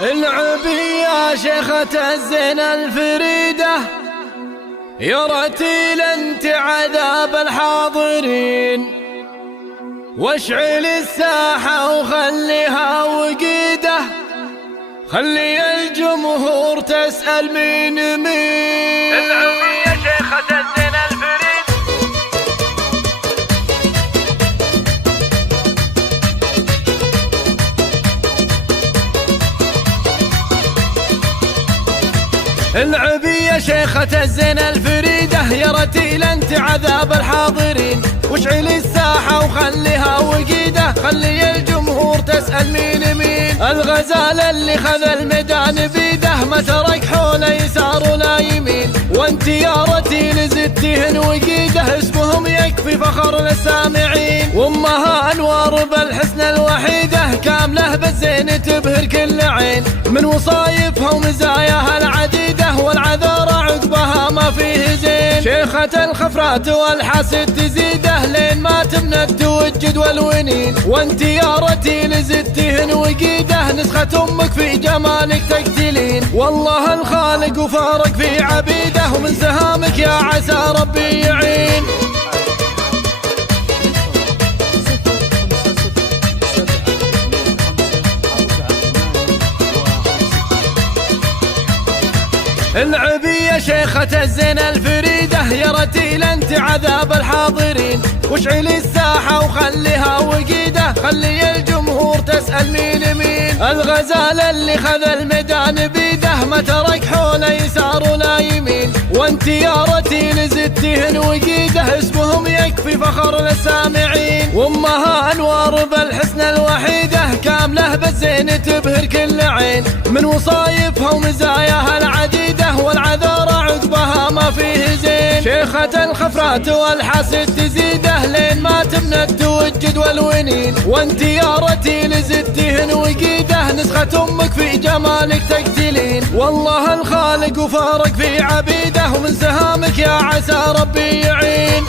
العبي يا شيخة الزين الفريدة، يا رتيل انت عذاب الحاضرين، واشعل الساحة وخليها وقيدة، خلي الجمهور تسأل مين. العبي يا شيخة الزين الفريدة. العبي يا شيخة الزين الفريدة، يا رتيل انت عذاب الحاضرين، واشعل الساحة وخليها وقيدة، خلي الجمهور تسأل مين. الغزال اللي خذ الميدان بيده، ما ترك حوله يسار ولا يمين، وانت يا رتيل زدتهن وقيده، اسمهم يكفي فخر للسامعين، وامها انوار بالحسن الوحيدة، كامله بالزين تبهر كل عين، من وصايفها ومزاياها العديدة، والعذارى عقبها ما فيه زين، شيخة الخفرات والحاسد تزيده، لين ما تمند توجد والونين، وانت يا رتيل زدتهن وقيده، نسخة امك في جمالك تقتلين، والله الخالق وفارق في عبيده، ومن سهامك يا عسى ربي يعين. العبي يا شيخة الزين الفريدة، يا رتيل انت عذاب الحاضرين، واشعل الساحة وخليها وقيدة، خلي الجمهور تسأل مين. الغزال اللي خذ الميدان بيده، ما ترك حوله يسار ولا يمين، وانت يا رتيل زدتهن وقيده، اسمهم يكفي فخر للسامعين، وامها انوار بالحسن الوحيدة، كامله بالزين تبهر كل عين، من وصايفها ومزاياها العديدة، والعذارى عقبها ما فيه زين، شيخة الخفرات والحاسد تزيده، لين ما تمند توجد والونين، وانت يا رتيل زدتهن وقيده، نسخة امك في جمالك تقتلين، والله الخالق وفارق في عبيده، ومن سهامك يا عسى ربي يعين.